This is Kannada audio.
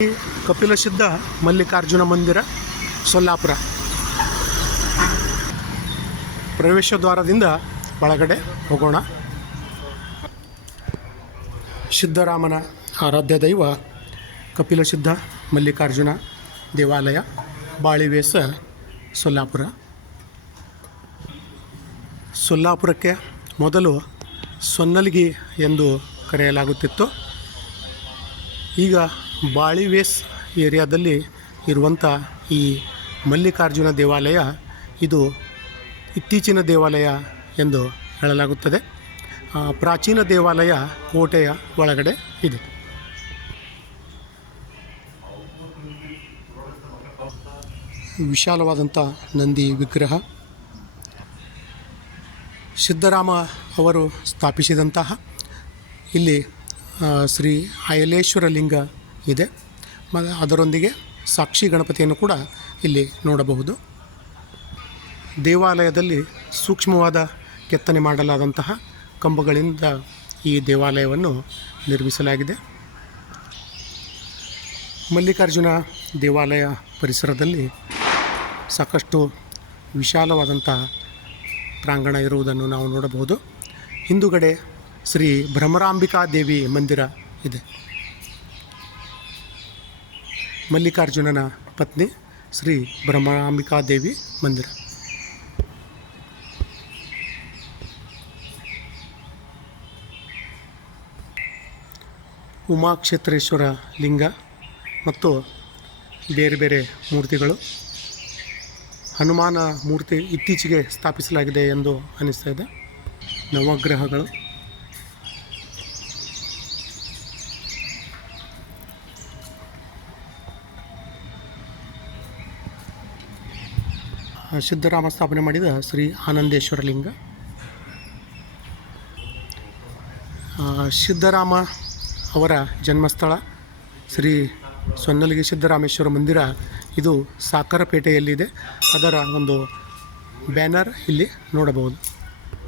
ಕಪಿಲಸಿದ್ಧ ಮಲ್ಲಿಕಾರ್ಜುನ ಮಂದಿರ ಸೊಲ್ಲಾಪುರ ಪ್ರವೇಶ ದ್ವಾರದಿಂದ ಒಳಗಡೆ ಹೋಗೋಣ. ಸಿದ್ಧರಾಮನ ಆರಾಧ್ಯ ದೈವ ಕಪಿಲಸಿದ್ಧ ಮಲ್ಲಿಕಾರ್ಜುನ ದೇವಾಲಯ, ಬಾಳಿವೇಸ, ಸೊಲ್ಲಾಪುರ. ಸೊಲ್ಲಾಪುರಕ್ಕೆ ಮೊದಲು ಸೊನ್ನಲ್ಗಿ ಎಂದು ಕರೆಯಲಾಗುತ್ತಿತ್ತು. ಈಗ ಬಾಳಿವೇಸ್ ಏರಿಯಾದಲ್ಲಿ ಇರುವಂಥ ಈ ಮಲ್ಲಿಕಾರ್ಜುನ ದೇವಾಲಯ ಇದು ಇತ್ತೀಚಿನ ದೇವಾಲಯ ಎಂದು ಹೇಳಲಾಗುತ್ತದೆ. ಪ್ರಾಚೀನ ದೇವಾಲಯ ಕೋಟೆಯ ಒಳಗಡೆ ಇದೆ. ವಿಶಾಲವಾದಂಥ ನಂದಿ ವಿಗ್ರಹ ಸಿದ್ಧರಾಮ ಅವರು ಸ್ಥಾಪಿಸಿದಂತಹ ಇಲ್ಲಿ ಶ್ರೀ ಅಯಲೇಶ್ವರ ಲಿಂಗ ಇದೆ. ಅದರೊಂದಿಗೆ ಸಾಕ್ಷಿ ಗಣಪತಿಯನ್ನು ಕೂಡ ಇಲ್ಲಿ ನೋಡಬಹುದು. ದೇವಾಲಯದಲ್ಲಿ ಸೂಕ್ಷ್ಮವಾದ ಕೆತ್ತನೆ ಮಾಡಲಾದಂತಹ ಕಂಬಗಳಿಂದ ಈ ದೇವಾಲಯವನ್ನು ನಿರ್ಮಿಸಲಾಗಿದೆ. ಮಲ್ಲಿಕಾರ್ಜುನ ದೇವಾಲಯ ಪರಿಸರದಲ್ಲಿ ಸಾಕಷ್ಟು ವಿಶಾಲವಾದಂಥ ಪ್ರಾಂಗಣ ಇರುವುದನ್ನು ನಾವು ನೋಡಬಹುದು. ಹಿಂದುಗಡೆ ಶ್ರೀ ಭ್ರಮರಾಂಬಿಕಾ ದೇವಿ ಮಂದಿರ ಇದೆ. ಮಲ್ಲಿಕಾರ್ಜುನನ ಪತ್ನಿ ಶ್ರೀ ಭ್ರಮರಾಂಬಿಕಾ ದೇವಿ ಮಂದಿರ. ಉಮಾಕ್ಷೇತ್ರೇಶ್ವರ ಲಿಂಗ ಮತ್ತು ಬೇರೆ ಬೇರೆ ಮೂರ್ತಿಗಳು. ಹನುಮಾನ ಮೂರ್ತಿ ಇತ್ತೀಚೆಗೆ ಸ್ಥಾಪಿಸಲಾಗಿದೆ ಎಂದು ಅನ್ನಿಸ್ತಾ ಇದೆ. ನವಗ್ರಹಗಳು, ಸಿದ್ಧರಾಮ ಸ್ಥಾಪನೆ ಮಾಡಿದ ಶ್ರೀ ಆನಂದೇಶ್ವರ ಲಿಂಗ. ಸಿದ್ಧರಾಮ ಅವರ ಜನ್ಮಸ್ಥಳ ಶ್ರೀ ಸೊನ್ನಲ್ಗಿ ಸಿದ್ದರಾಮೇಶ್ವರ ಮಂದಿರ ಇದು ಸಾಕರಪೇಟೆಯಲ್ಲಿದೆ. ಅದರ ಒಂದು ಬ್ಯಾನರ್ ಇಲ್ಲಿ ನೋಡಬಹುದು.